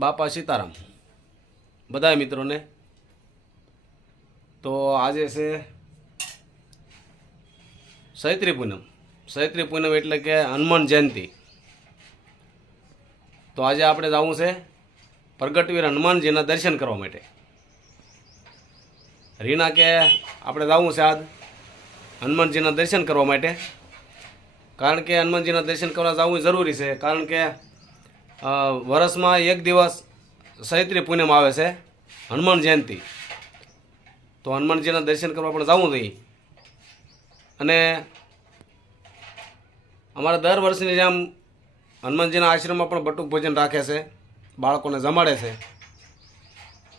બાપા સીતારામ બધા મિત્રોને. તો આજે છે ચૈત્રી પૂનમ. ચૈત્રી પૂનમ એટલે કે હનુમાન જયંતિ. તો આજે આપણે જવું છે પ્રગટવીર હનુમાનજીના દર્શન કરવા માટે. રીના કે આપણે જવું છે આજ હનુમાનજીના દર્શન કરવા માટે, કારણ કે હનુમાનજીના દર્શન કરવા જવું જરૂરી છે. કારણ કે વર્ષમાં એક દિવસ ચૈત્રી પૂનમ આવે છે, હનુમાન જયંતિ. તો હનુમાનજીના દર્શન કરવા પણ જવું જોઈએ. અને અમારા દર વર્ષની જેમ હનુમાનજીના આશ્રમમાં પણ બટુક ભોજન રાખે છે, બાળકોને જમાડે છે.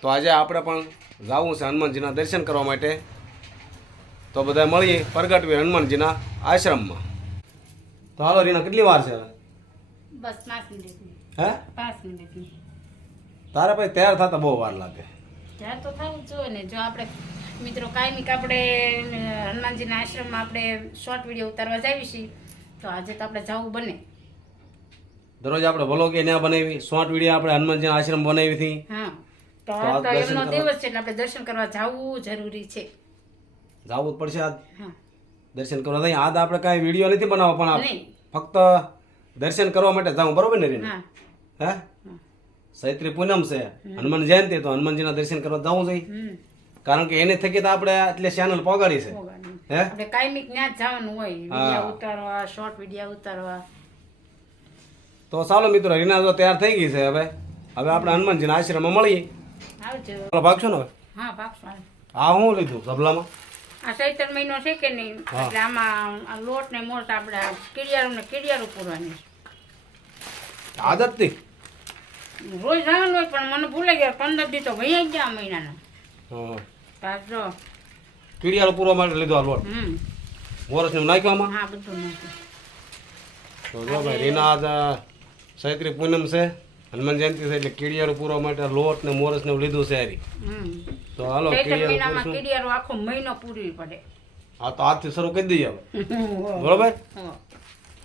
તો આજે આપણે પણ જવું છે હનુમાનજીના દર્શન કરવા માટે. તો બધા મળીએ પ્રગટવીર હનુમાનજીના આશ્રમમાં. તો હાલો રીના, કેટલી વાર છે હવે? બસ 5 મિનિટ. હે 5 મિનિટ. તારે ભાઈ તૈયાર થતા બહુ વાર લાગે. ત્યાં તો થવું જ જોઈએ ને. જો આપણે મિત્રો કાયમિક આપણે હનુમાનજીના આશ્રમમાં આપણે શોર્ટ વિડીયો ઉતારવા જાવી છીએ, તો આજે તો આપણે જવું બને. દરરોજ આપણે વ્લોગ એ ના બનાવી, શોર્ટ વિડીયો આપણે હનુમાનજીના આશ્રમ બનાવી હતી. હા, તો તો આ તો દર્શન એમનો કરવા- દિવસ છે એટલે આપણે દર્શન કરવા જવું જરૂરી છે. જવું જ પડશે આજ હા, દર્શન કરવા. નહીં, આજ આપણે કાંઈ વિડીયો નથી બનાવવા, પણ નહીં. ફક્ત દર્શન કરવા માટે જાઉં, બરોબર ને રીના? હા, હે ચૈત્રી પૂનમ છે, હનુમાન જયંતિ, તો હનુમાનજીના દર્શન કરવા જવું જોઈએ. કારણ કે એને થકી તો આપણે એટલે ચેનલ પગાડી છે. હે આપણે કાયમિક ત્યાં જ જવાનું હોય, વિડીયો ઉતારવા, શોર્ટ વિડીયો ઉતારવા. તો ચાલો મિત્રો, રીના જો તૈયાર થઈ ગઈ છે. હવે આપણે હનુમાનજીના આશ્રમમાં મળીએ. આવજો. ચાલો, ભાગશો ને હવે? હા, પાકું. હા, હું લીધું સબલામાં. આ ચૈત્ર મહિનો છે કે નહીં, એટલે આમાં આ લોટ ને મોટ આપણે કીડિયારું પૂરવાની. આદત થી રોજ જવાનું હોય, પણ મને ભૂલાઈ ગયા. 15 દી તો વહી ગયા આ મહિનાના. પાછો કીડિયારો પૂરવા માટે લીધો આ લોટ. મોરસને નાખ્યો આમાં. હા, બધું નાખ્યું. તો જો ભાઈ, રીના આજ ચૈત્રી પૂનમ છે, હનુમાન જયંતિ છે, એટલે કીડિયારો પૂરવા માટે લોટ ને મોરસ ને લીધું છે હારી. તો હાલો, ચૈત્ર કીડિયારો મહિનામાં પૂરશું. કીડિયારું આખો મહિનો પૂરવી પડે. હા, તો આજથી શરૂ કરી દઈએ હવે, બરોબર?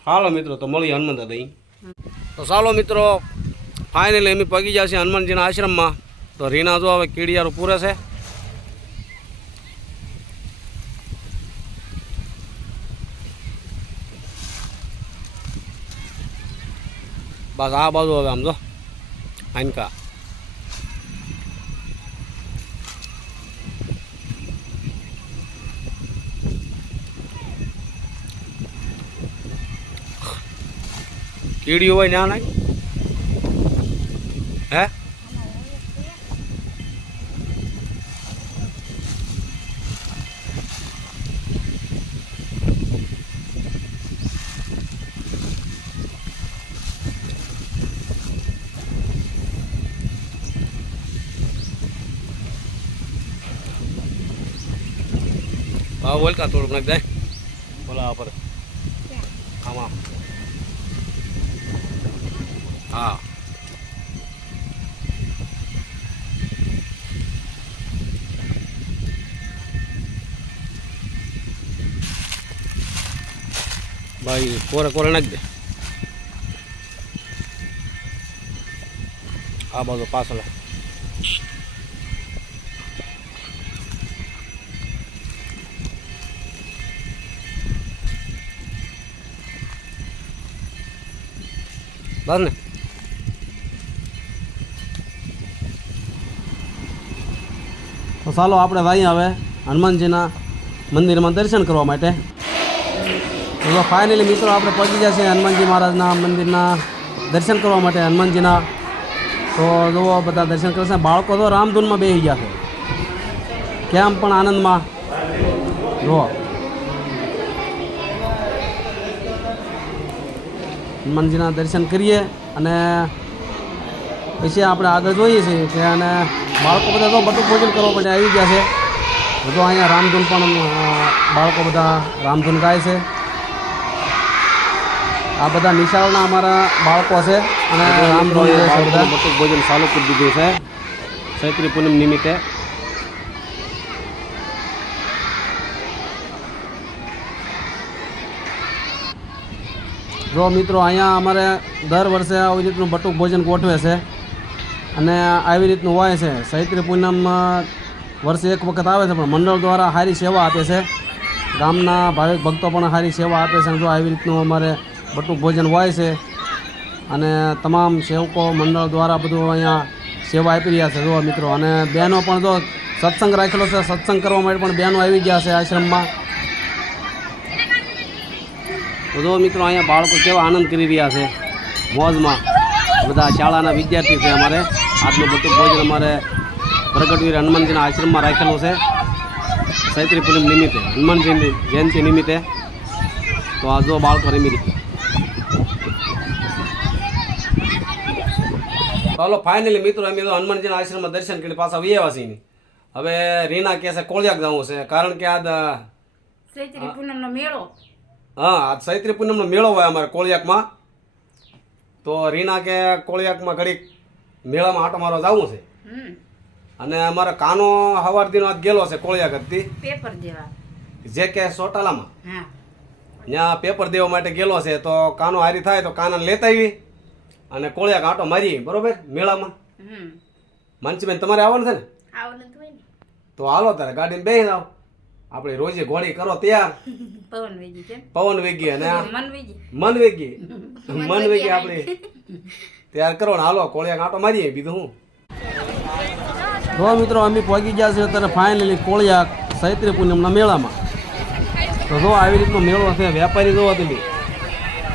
હાલો મિત્રો, તો મળીએ હનુમાન દાદા. તો ચાલો મિત્રો, ફાઇનલી અમે પગી ગયા છે હનુમાનજીના આશ્રમમાં. તો રીના જો હવે કીડિયારું પૂરે છે. બસ આ બાજુ હવે આમ જો આનકા. કીડીઓ હોય ના નાખ. હે હા, બોલ કા થોડુંક નાખ જાય બોલા પર. આમાં હા, ભાઈ કોરે કોરે નાખ દે. આ બાજુ પાછળ બસ ને. તો ચાલો આપણે ભાઈ હવે હનુમાનજીના મંદિરમાં દર્શન કરવા માટે. તો ફાઇનલી મિત્રો, આપણે પહોંચી ગયા છે હનુમાનજી મહારાજના મંદિરના દર્શન કરવા માટે. હનુમાનજીના તો જુઓ, બધા દર્શન કરશે. બાળકો તો રામધૂનમાં બેસી ગયા છે, કેમ પણ આનંદમાં. જુઓ, હનુમાનજીના દર્શન કરીએ અને પછી આપણે આગળ જોઈએ છીએ કે અને બાળકો બધા તો બટુક ભોજન કરવા માટે આવી ગયા છે. તો અહીંયા રામધૂન પણ બાળકો બધા રામધૂન ગાય છે. આ બધા નિશાળના અમારા બાળકો છે અને રામધૂન બટુક ભોજન ચાલુ કરી દીધું છે ચૈત્રી પૂનમ નિમિત્તે. જો મિત્રો, અહીંયા અમારે દર વર્ષે આવી રીતનું બટુક ભોજન ગોઠવે છે. અને આવી રીતનું હોય છે. ચૈત્રી પૂનમમાં વર્ષે એક વખત આવે છે, પણ મંડળ દ્વારા સારી સેવા આપે છે. ગામના ભાવિક ભક્તો પણ સારી સેવા આપે છે. જો આવી રીતનું અમારે બટુક ભોજન હોય છે અને તમામ સેવકો મંડળ દ્વારા બધું અહીંયા સેવા આપી રહ્યા છે. જો મિત્રો, અને બહેનો પણ જો સત્સંગ રાખેલો છે, સત્સંગ કરવા માટે પણ બહેનો આવી ગયા છે આશ્રમમાં. તો જો મિત્રો, અહીંયા બાળકો કેવા આનંદ કરી રહ્યા છે, મોજમાં. બધા શાળાના વિદ્યાર્થી છે. અમારે આજનું બટુક ભોજન અમારે પ્રગટવીર હનુમાનજીના આશ્રમમાં રાખેલું છે ચૈત્રી પૂનમ નિમિત્તે, હનુમાનજીની જયંતિ નિમિત્તે. તો આ જો બાળકો રમી રીતે. ચાલો ફાઇનલી મિત્રો, અમે તો હનુમાનજીના આશ્રમમાં દર્શન કરીને પાછા આવ્યા છીએ. હવે રીના કહે છે કોળિયાક જવું છે, કારણ કે આજ ચૈત્રી પૂનમનો મેળો. હા, આજ ચૈત્રી પૂનમનો મેળો હોય અમારે કોળિયાકમાં. તો રીના કે કોળિયાકમાં ઘડીક મેળામાં આંટો મારવા જવું છે. અને અમારો કાનો સવાર દિનો આજ ગયેલો છે કોળિયાક હતી પેપર દેવા, જે કે સોટાલામાં. હા, ત્યાં પેપર દેવા માટે ગયેલો છે. તો કાનો હારી થાય તો કાનાને લેતા આવી અને કોળિયાક આંટો મારી, બરોબર, મેળામાં. માનસીબેન, તમારે આવવાનું છે ને? આવવાનું તો હોય ને. તો હાલો તારે ગાડીમાં બેસી જાવ. આપણે રોજે ઘોડી કરો તૈયાર. પવન વેગી છે, પવન વેગી અને મન વેગી, મન વેગી, મન વેગી આપણે તૈયાર કરો ને હાલો કોળિયાક આંટો મારીએ. બીજું હું. તો મિત્રો, અમે પહોંચી ગયા છે અત્યારે ફાઇનલી કોળિયાક ચૈત્રી પૂનમના મેળામાં. તો જો આવી રીતનો મેળો છે. વેપારી જોવો તમે,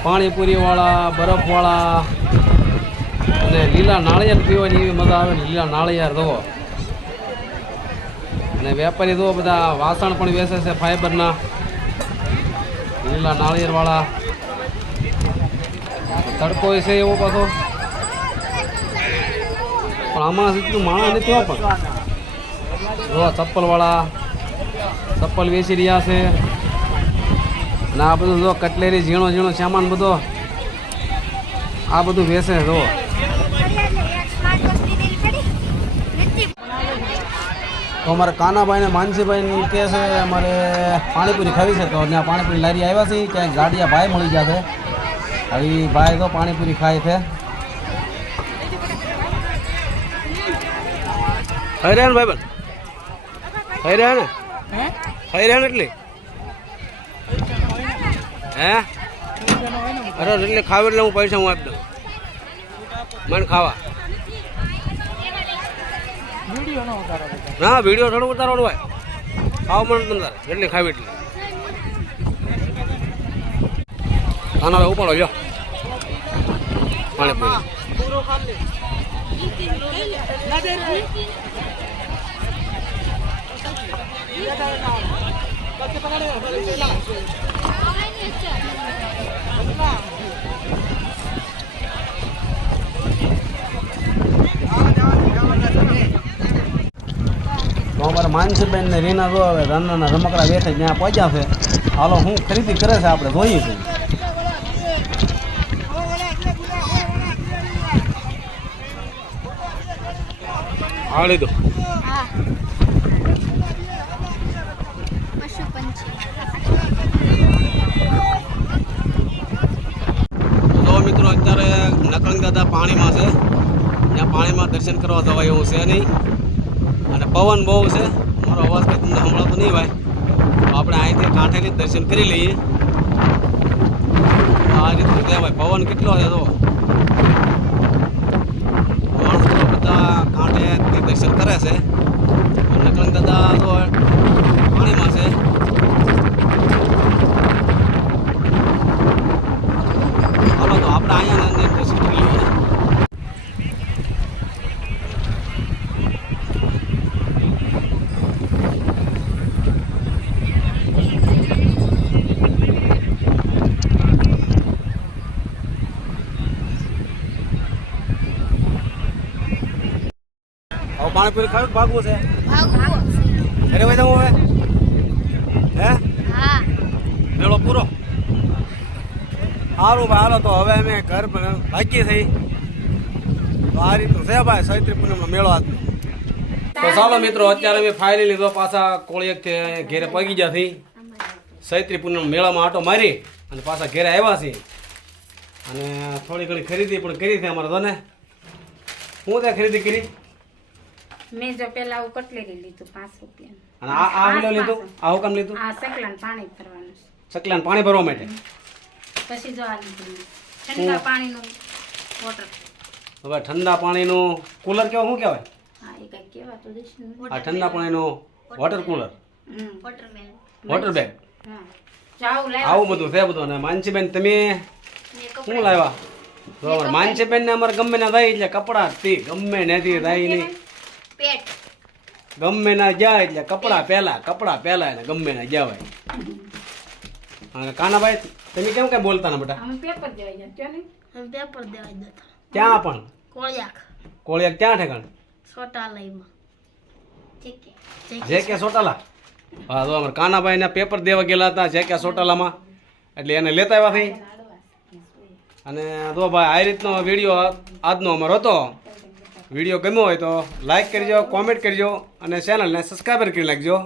પાણીપુરીવાળા, બરફવાળા અને લીલા નાળિયેર પીવાની એવી મજા આવે ને. લીલા નાળિયેર જોવો. અને વેપારી જોવો બધા વાસણ પણ વેચે છે ફાઈબરના, લીલા નાળિયેરવાળા. તડકો છે એવો પાછો, પણ આમાં એટલું માણસ નથી હો. પણ જો ચપ્પલવાળા ચપ્પલ વેચી રહ્યા છે. અને આ બધું જો કટલેરી, ઝીણો ઝીણો સામાન બધો આ બધું વેચે. જો તો અમારે કાનાભાઈ ને માનસીભાઈ કહે છે અમારે પાણીપુરી ખાવી છે. તો ત્યાં પાણીપુરી લારી આવ્યા છે. ક્યાંક ગાડિયા ભાઈ મળી ગયા છે. હવે ભાઈ તો પાણીપુરી ખાય છે. ખાઈ રહ્યા ને ભાઈ બન? ખાઈ રહ્યા ને? ખાઈ રહ્યા ને એટલે હે? અરે એટલે ખાવ એટલે હું પૈસા હું આપી દઉં. મને ખાવા ના, વિડીયો થોડું ઉતારવાનું હોય. ખાવા મને તમે તારે એટલે ખાવી એટલે. ખાના ભાઈ ઉપાડો લ્યો પાણીપુરી. તો અમારે માનસીબેન ને રીના જો હવે રાનાના રમકડા વેચે ત્યાં પહોંચ્યા છે. હાલો હું ખરીદી કરે છે આપણે જોઈએ છીએ. હા લીધું. તો મિત્રો, અત્યારે નકળંગ દાદા પાણીમાં છે. ત્યાં પાણીમાં દર્શન કરવા જવાય એવું છે નહીં. અને પવન બહુ છે. મારો અવાજ કંઈ તમને સંભળાતો નહીં ભાઈ. તો આપણે અહીંથી કાંઠેથી દર્શન કરી લઈએ. આ રીતનું છે ભાઈ. પવન કેટલો છે તો માણસો બધા કાંઠેથી દર્શન કરે છે. નકળંગ દાદા તો પાણીમાં છે. હાલો તો આપણે અહીંયા અંદર દર્શન કરી લઈએ. પાણીપુરી ખાવું ભાગવું છે? ઘરે ભાઈ જવું હવે? હે? મેળો પૂરો? સારું ભાઈ, હાલો તો હવે અમે ઘર ભાગીએ થઈ. તો આ રીતનું છે ભાઈ ચૈત્રી પૂનમનો મેળો આજ. તો ચાલો મિત્રો, અત્યારે અમે ફાઇનલી લીધો પાછા કોળિયાકથી ઘેરે પગી ગયા થઈ. ચૈત્રી પૂનમ મેળામાં આટો મારી અને પાછા ઘેરે આવ્યા છીએ. અને થોડી ઘણી ખરીદી પણ કરી છે અમારે તો ને. હું તે ખરીદી કરી મેં જો પેલા આવું કટલેરી લીધું 5 રૂપિયાનું. અને આ વિલો લીધું આ હુકમ લીધું આ સકલાને પાણી ભરવાનું છે. ચકલાને પાણી ભરવા માટે પછી જો આ લીધું મેં. ઠંડા પાણીનું વોટર. હવે ઠંડા પાણીનું કુલર કેવો શું કહેવાય હા એ કઈ કહેવાતું જ છે ને. આ ઠંડા પાણીનું વોટર કુલર વોટર બેગ હા જાવ લાવ. આવું બધું છે બધું. અને માનસીબેન તમે શું લાવ્યા બરાબર માનસીબેન ને અમારે ગમે ના થાય એટલે કપડા થી ગમે નથી થાય નહીં પેટ. ગમે ના જાય એટલે કપડા પહેલા એને ગમે ના જવાય. અને કાનાભાઈ તમે કેમ કઈ બોલતા ના બેટા અમે પેપર દેવા ગયા ત્યાં ને. પેપર દેવા જતા ક્યાં પણ કોળિયાક કોળિયાક ક્યાં ઠેકાણ છોટાલયમાં ઠીક છે. જે કે સોટાલા હા તો અમારે કાનાભાઈ ને પેપર દેવા ગયેલા હતા જે કે સોટાલામાં એટલે એને લેતા આવ્યા થઈ. અને તો ભાઈ આ રીતનો વિડીયો આજનો અમારો હતો. વિડીયો ગમ્યો હોય તો લાઈક કરજો કોમેન્ટ કરજો અને ચેનલને સબસ્ક્રાઈબર કરી નાખજો.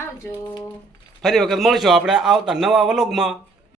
આવજો. ફરી વખત મળશું આપણે આવતા નવા વ્લોગમાં.